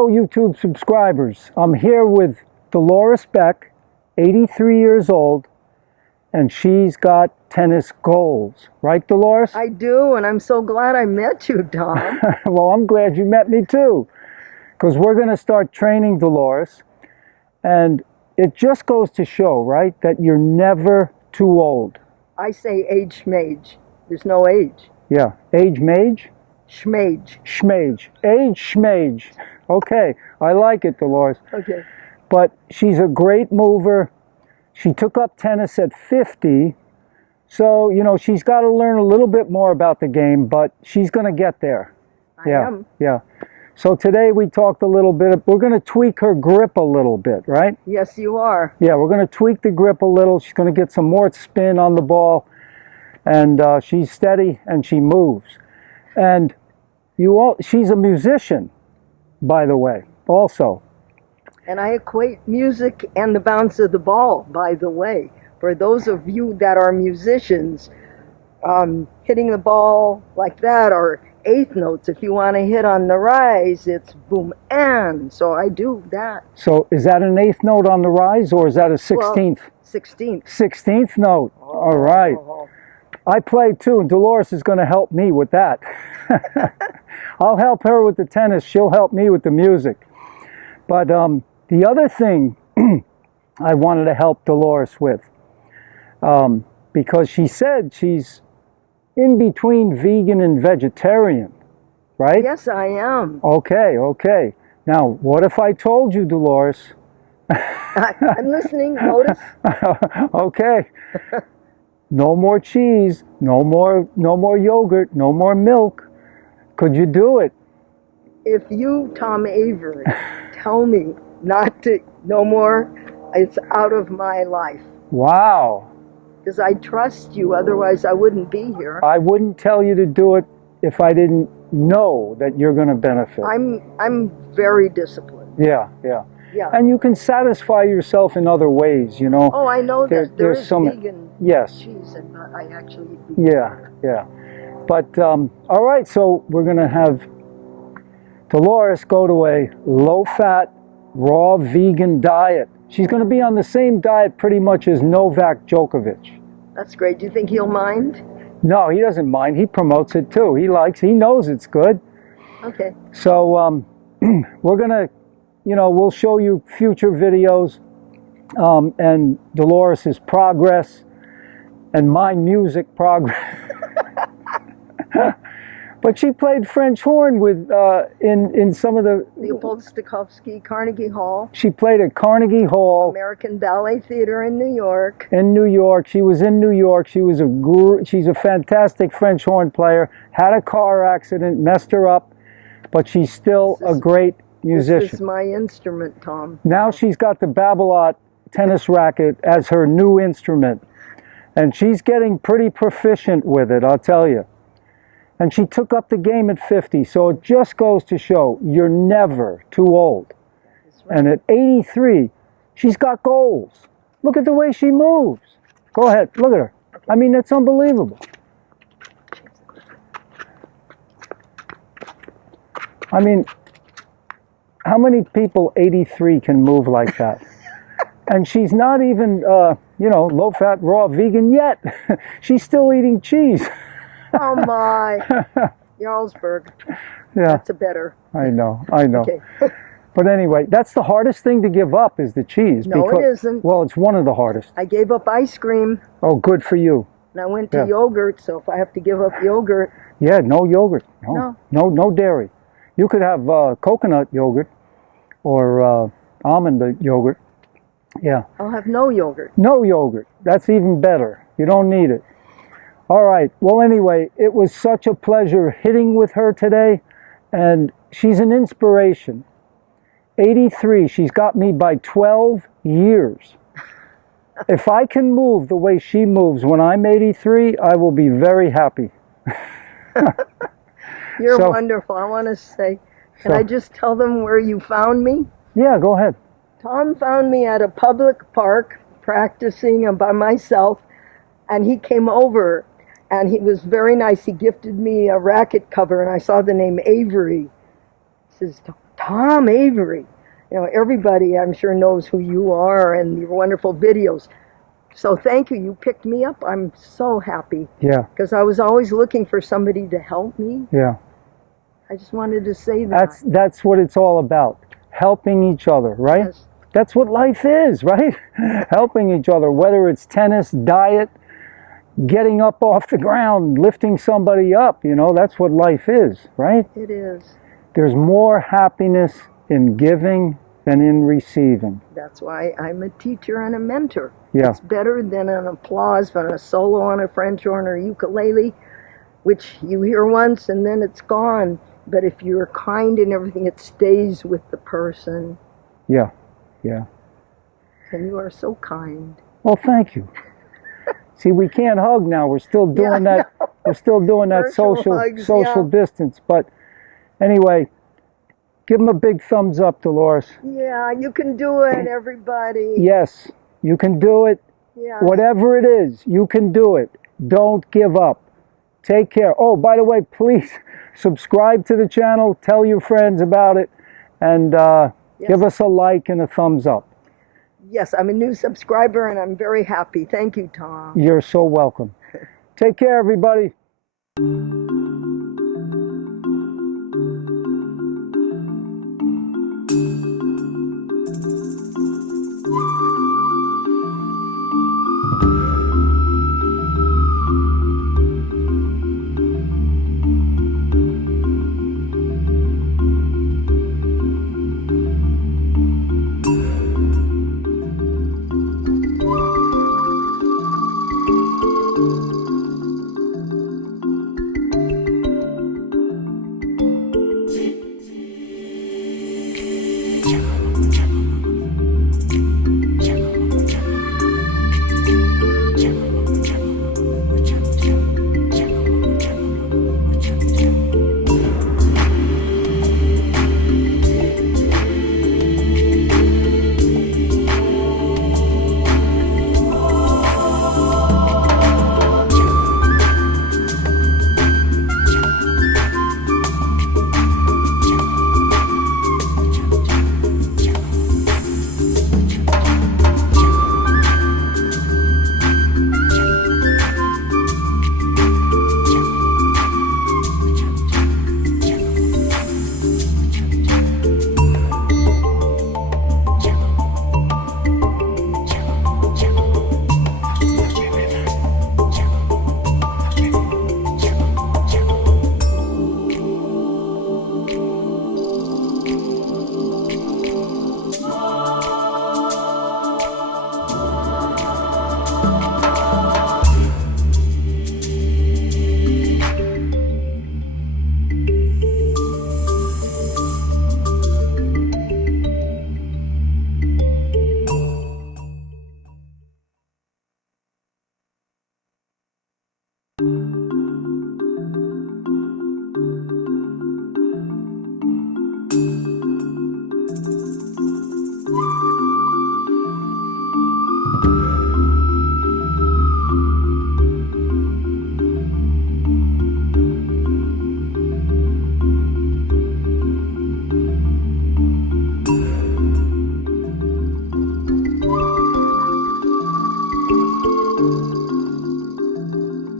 Hello, YouTube subscribers. I'm here with Dolores Beck, 83 years old, and she's got tennis goals. Right, Dolores? I do, and I'm so glad I met you, Tom. Well, I'm glad you met me too, because we're going to start training Dolores, and it just goes to show, right, that you're never too old. I say age schmage. There's no age. Yeah, age mage? Schmage. Schmage. Age schmage. Okay, I like it, Dolores. Okay. But she's a great mover. She took up tennis at 50. So, you know, she's got to learn a little bit more about the game, but she's going to get there. I am. Yeah. So today we talked a little bit. We're going to tweak her grip a little bit, right? Yes, you are. Yeah, we're going to tweak the grip a little. She's going to get some more spin on the ball. And she's steady and she moves. And she's a musician, by the way, also. And I equate music and the bounce of the ball, by the way. For those of you that are musicians, hitting the ball like that are eighth notes. If you want to hit on the rise, it's boom and. So I do that. So is that an eighth note on the rise, or is that a 16th? Well, 16th. 16th note. All right. I play too, and Dolores is going to help me with that. I'll help her with the tennis. She'll help me with the music. But the other thing I wanted to help Dolores with, because she said she's in between vegan and vegetarian, right? Yes, I am. Okay. Now, what if I told you, Dolores? I'm listening. Notice. Okay. No more cheese, no more yogurt, no more milk. Could you do it? If you, Tom Avery, tell me not to, no more, it's out of my life. Wow. Because I trust you, otherwise I wouldn't be here. I wouldn't tell you to do it if I didn't know that you're going to benefit. I'm very disciplined. Yeah. Yeah. And you can satisfy yourself in other ways, you know. Oh, I know that there is vegan cheese, and I actually eat vegan. Yeah. But, all right, so we're going to have Dolores go to a low-fat, raw vegan diet. She's going to be on the same diet pretty much as Novak Djokovic. That's great. Do you think he'll mind? No, he doesn't mind. He promotes it too. He knows it's good. Okay. So we're going to, we'll show you future videos and Dolores' progress and my music progress. But she played French horn with in some of the Leopold Stokowski, Carnegie Hall. She played at Carnegie Hall, American Ballet Theater in New York. In New York, she was in New York. She's a fantastic French horn player. Had a car accident, messed her up, but she's still a great musician. This is my instrument, Tom. Now she's got the Babolat tennis racket as her new instrument, and she's getting pretty proficient with it, I'll tell you. And she took up the game at 50, so it just goes to show you're never too old. Right. And at 83, she's got goals. Look at the way she moves. Go ahead, look at her. I mean, that's unbelievable. I mean, how many people 83 can move like that? And she's not even, low-fat, raw vegan yet. She's still eating cheese. Oh my, Jarlsberg. Yeah. That's a better. I know. Okay. But anyway, that's the hardest thing to give up is the cheese. No, it isn't. Well, it's one of the hardest. I gave up ice cream. Oh, good for you. And I went to yogurt, so if I have to give up yogurt. Yeah, no yogurt. No dairy. You could have coconut yogurt or almond yogurt. Yeah. I'll have no yogurt. No yogurt. That's even better. You don't need it. All right. Well, anyway, it was such a pleasure hitting with her today, and she's an inspiration. 83, she's got me by 12 years. If I can move the way she moves when I'm 83, I will be very happy. You're wonderful. I want to say, can I just tell them where you found me? Yeah, go ahead. Tom found me at a public park practicing by myself, and he came over. And he was very nice. He gifted me a racket cover, and I saw the name Avery. He says, Tom Avery. You know, everybody I'm sure knows who you are and your wonderful videos. So thank you. You picked me up. I'm so happy. Yeah. Because I was always looking for somebody to help me. Yeah. I just wanted to say that. That's what it's all about. Helping each other, right? Yes. That's what life is, right? Helping each other, whether it's tennis, diet, getting up off the ground, lifting somebody up, you know, that's what life is, right? It is. There's more happiness in giving than in receiving. That's why I'm a teacher and a mentor. Yeah. It's better than an applause from a solo on a French horn or ukulele, which you hear once and then it's gone. But if you're kind and everything, it stays with the person. Yeah, yeah. And you are so kind. Well, thank you. See, we can't hug now. We're still doing that. No. We're still doing that Virtual social hugs, distance. But anyway, give them a big thumbs up, Dolores. Yeah, you can do it, everybody. Yes, you can do it. Yeah. Whatever it is, you can do it. Don't give up. Take care. Oh, by the way, please subscribe to the channel. Tell your friends about it. And give us a like and a thumbs up. Yes, I'm a new subscriber and I'm very happy. Thank you, Tom. You're so welcome. Take care, everybody.